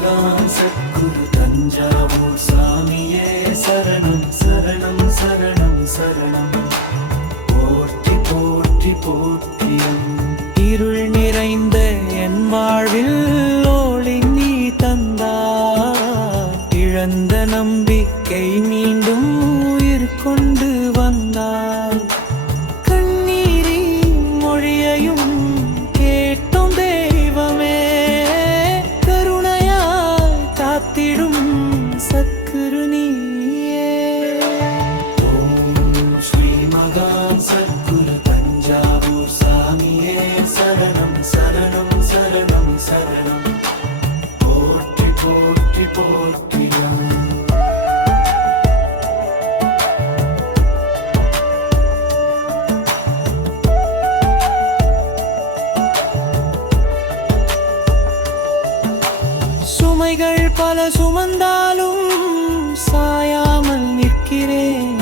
மகான் சத்குரு தஞ்சாவூர் சாமியே சரணம் சரணம் சரணம் சரணம் போற்றி போற்றி போற்றியம். இருள் நிறைந்த என் வாழ்வில் ஒளி நீ தந்தாய், இழந்த நம்பிக்கை மீண்டும் உயிர் கொண்டு வந்தாய். கண்ணீரின் மொழியையும் கேட்டும் தெய்வமே, கருணையாய் காத்திடும் சத்குரு நீயே. ஓம் ஸ்ரீ மகான் சத்குரு தஞ்சாவூர் சாமியே சரணம் சரணம் சரணம் சரணம் போற்றி போற்றி போற்றியம். சுமைகள் பல சுமந்தாலும் சாயாமல் நிற்கிறேன்,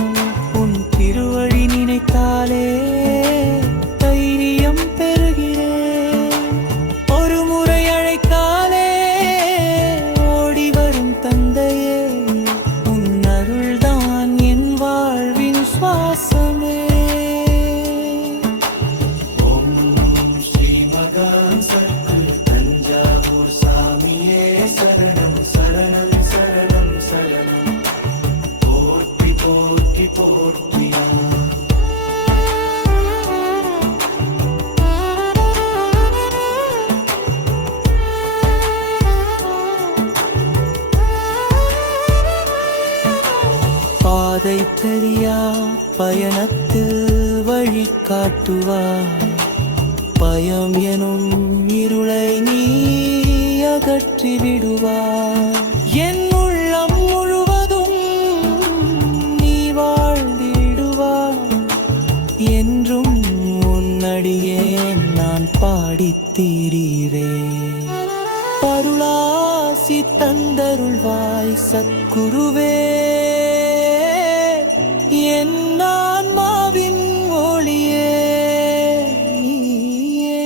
உன் திருவழி நினைத்தாலே தைரியம் பெறுகிறேன். ஒரு முறை அழைத்தாலே ஓடி வரும் தந்தையே, உன் அருள்தான் என் வாழ்வின் சுவாசமே. ஓம் ஸ்ரீ மகான் சத்குரு தஞ்சாவூர் சாமியே சரணம் சரணம் சரணம் சரணம் போற்றி போற்றி போற்றியம். பாதை தெரியா பயணத்தில் வழி காட்டுவாய், பயம் எனும் இருளை நீ அகற்றி விடுவாய். என் உள்ளம் முழுவதும் நீ வாழ்ந்திடுவாய், என்றும் உன்னடியே நான் பாடித் திரிவேன். அருளாசி தந்தருள்வாய் சத்குருவே, என் ஆன்மாவின் ஒளியே நீயே.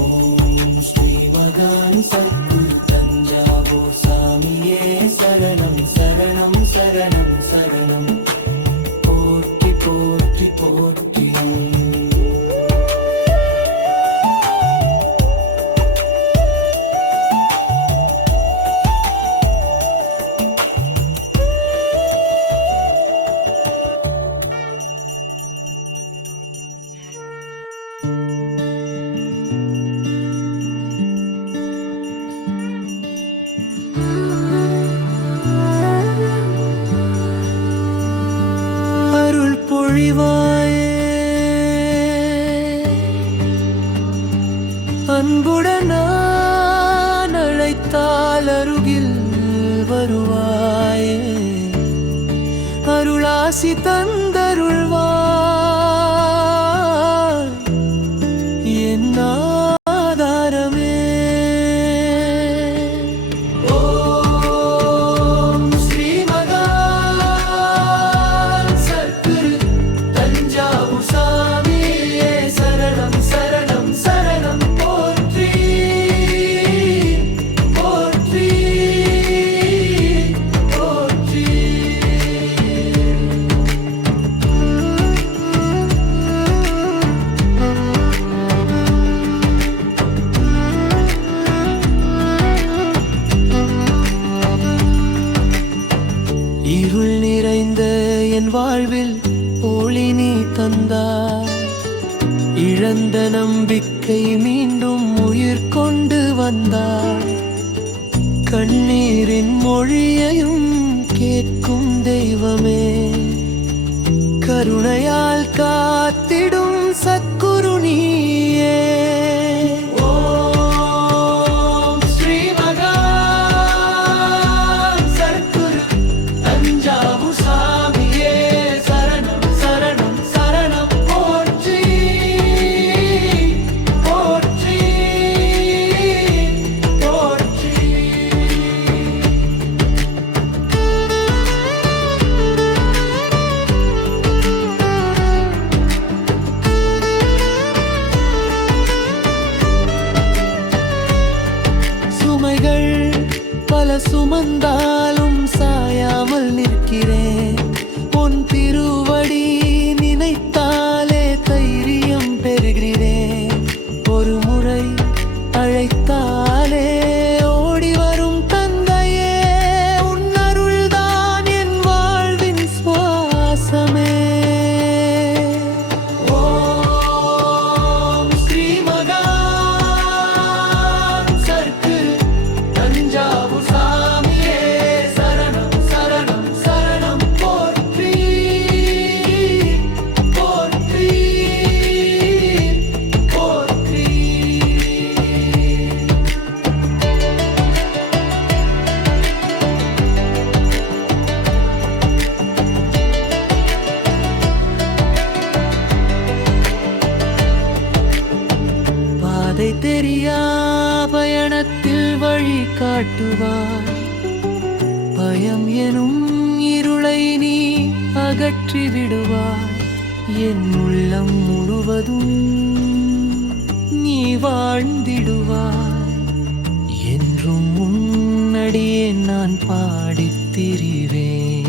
ஓம் ஸ்ரீ மகான் சத்குரு தஞ்சாவூர் சாமியே சரணம் சரணம் சரணம் சரணம் போற்றி போற்றி போற்றியம். அருள் பொழிவாயே, அன்புடன் நான் அழைத்தால் அருகில் வருவாயே. அருளாசி தந்தருள்வாய் என் ஆதாரமே. ஓம் ஸ்ரீ மகான் சத்குரு தஞ்சாவூர் சாமியே சரணம் சரணம் சரணம் போற்றி போற்றி போற்றி. இருள் நிறைந்த என் வாழ்வில் ஒளி நீ தந்தாய், இழந்த நம்பிக்கை மீண்டும் உயிர் கொண்டு வந்தாய். கண்ணீரின் மொழியையும் கேட்கும் தெய்வமே, கருணையால் காத்திடும் சத்குரு நீயே. ஓம் ஸ்ரீ மகான் சத்குரு தஞ்சாவூர் சாமியே சரணம் சரணம் சரணம் போற்றி போற்றி போற்றி. பல சுமந்தாலும் சாயாமல் நிற்கிறேன். உன் திருவடி நினைத்தாலே தைரியம் பெறுகிறேன். ஒரு முறை அழைத்தாலே ஓடி வரும் தந்தையே, உன் அருள்தான் என் வாழ்வின் சுவாசமே. ஓம் ஸ்ரீ மகான் சர்க்குரு தஞ்சாவூர் சாமியே சரணம் சரணம் சரணம் போற்றி போற்றி போற்றி. பாதை தெரியா பயணத்தில் வழி காட்டுவாய். பயம் எனும் இருளை நீ அகற்றி விடுவாய். என் உள்ளம் முழுவதும் நீ வாழ்ந்திடுவாய். என்றும் முன்னடியே நான் பாடித் திரிவேன்.